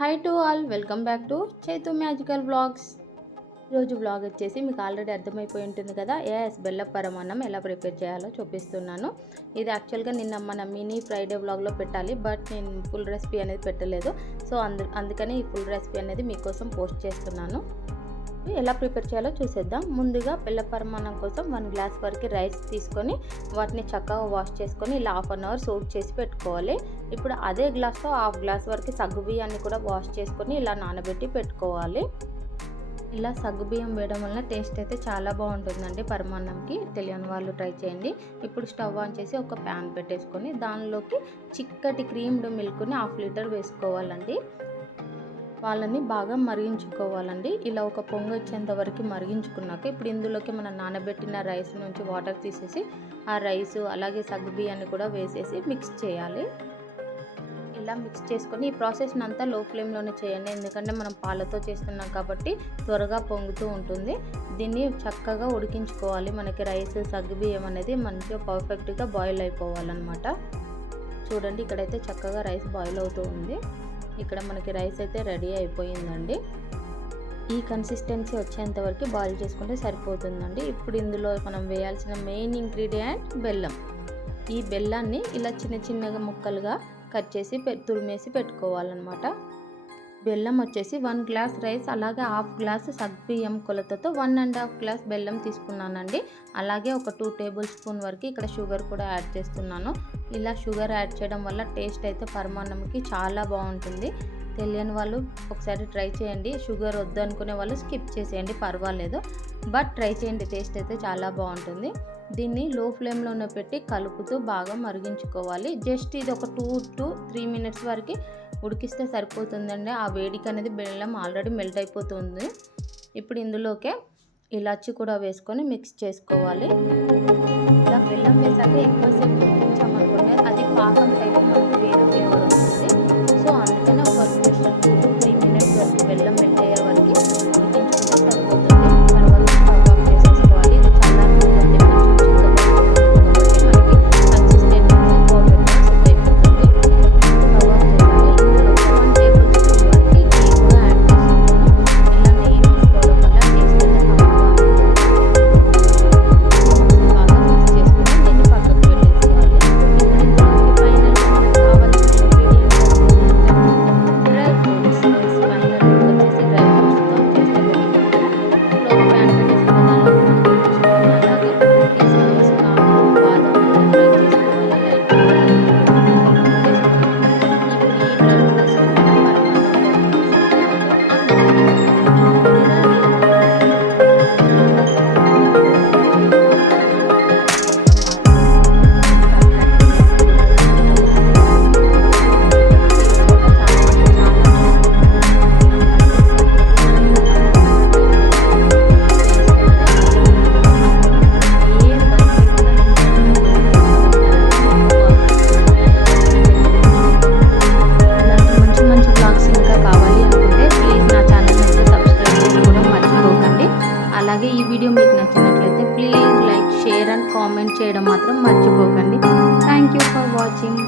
Hi to all welcome back to Chaitu magical vlogs రోజు vlog వచ్చేసి మీకు already అర్థమైపోయి ఉంటుంది కదా ఏఎస్ బెల్లప్ పరమాన్నం ఎలా ప్రిపేర్ చేయాలో చూపిస్తున్నాను. ఇది యాక్చువల్గా నిన్న మన మినీ ఫ్రైడే వ్లాగ్లో పెట్టాలి బట్ నేను ఫుల్ రెసిపీ అనేది పెట్టలేదు. సో అందు అందుకని ఈ ఫుల్ రెసిపీ అనేది మీకోసం పోస్ట్ చేస్తున్నాను. ఎలా ప్రిపేర్ చేయాలో చూసేద్దాం. ముందుగా పిల్ల పరమాన్నం కోసం వన్ గ్లాస్ వరకు రైస్ తీసుకొని వాటిని చక్కగా వాష్ చేసుకొని ఇలా హాఫ్ అన్ అవర్ సోక్ చేసి పెట్టుకోవాలి. ఇప్పుడు అదే గ్లాస్తో హాఫ్ గ్లాస్ వరకు సగ్గు బియ్యాన్ని కూడా వాష్ చేసుకొని ఇలా నానబెట్టి పెట్టుకోవాలి. ఇలా సగ్గు బియ్యం వేయడం వల్ల టేస్ట్ అయితే చాలా బాగుంటుందండి పరమాన్నంకి తెలియని వాళ్ళు ట్రై చేయండి. ఇప్పుడు స్టవ్ ఆన్ చేసి ఒక ప్యాన్ పెట్టేసుకొని దానిలోకి చిక్కటి క్రీమ్డ్ మిల్క్ని హాఫ్ లీటర్ వేసుకోవాలండి. వాళ్ళని బాగా మరిగించుకోవాలండి. ఇలా ఒక పొంగు వచ్చేంత వరకు మరిగించుకున్నాక ఇప్పుడు ఇందులోకి మనం నానబెట్టిన రైస్ నుంచి వాటర్ తీసేసి ఆ రైస్ అలాగే సగ్గు బియ్యాన్ని కూడా వేసేసి మిక్స్ చేయాలి. ఇలా మిక్స్ చేసుకొని ఈ ప్రాసెస్ని అంతా లో ఫ్లేమ్లోనే చేయండి. ఎందుకంటే మనం పాలతో చేస్తున్నాం కాబట్టి త్వరగా పొంగుతూ ఉంటుంది. దీన్ని చక్కగా ఉడికించుకోవాలి. మనకి రైస్ సగ్గు బియ్యం అనేది మంచిగా పర్ఫెక్ట్గా బాయిల్ అయిపోవాలన్నమాట. చూడండి ఇక్కడైతే చక్కగా రైస్ బాయిల్ అవుతూ ఉంది. ఇక్కడ మనకి రైస్ అయితే రెడీ అయిపోయిందండి. ఈ కన్సిస్టెన్సీ వచ్చేంత వరకు బాయిల్ చేసుకుంటే సరిపోతుందండి. ఇప్పుడు ఇందులో మనం వేయాల్సిన మెయిన్ ఇంగ్రీడియంట్ బెల్లం. ఈ బెల్లాన్ని ఇలా చిన్న చిన్నగా ముక్కలుగా కట్ చేసి తురిమేసి పెట్టుకోవాలన్నమాట. బెల్లం వచ్చేసి వన్ గ్లాస్ రైస్ అలాగే హాఫ్ గ్లాస్ సగ్బియ్యం కొలతతో వన్ అండ్ హాఫ్ గ్లాస్ బెల్లం తీసుకున్నానండి. అలాగే ఒక టూ టేబుల్ స్పూన్ వరకు ఇక్కడ షుగర్ కూడా యాడ్ చేస్తున్నాను. ఇలా షుగర్ యాడ్ చేయడం వల్ల టేస్ట్ అయితే పరమాన్నంకి చాలా బాగుంటుంది. తెలియని వాళ్ళు ఒకసారి ట్రై చేయండి. షుగర్ వద్దు అనుకునే వాళ్ళు స్కిప్ చేసేయండి పర్వాలేదు. బట్ ట్రై చేయండి టేస్ట్ అయితే చాలా బాగుంటుంది. దీన్ని లో ఫ్లేమ్లోనే పెట్టి కలుపుతూ బాగా మరిగించుకోవాలి. జస్ట్ ఇది ఒక టూ టు త్రీ మినిట్స్ వరకు ఉడికిస్తే సరిపోతుందండి. ఆ వేడికి అనేది బెల్లం ఆల్రెడీ మెల్ట్ అయిపోతుంది. ఇప్పుడు ఇందులోకే ఇలాచి కూడా వేసుకొని మిక్స్ చేసుకోవాలి. ఇలా బెల్లం వేసాక ఎక్కువసేపు ఉడికించామనుకోండి అది పాకం టైప్ మనకి కామెంట్ చేయడం మాత్రం మర్చిపోకండి. Thank you for watching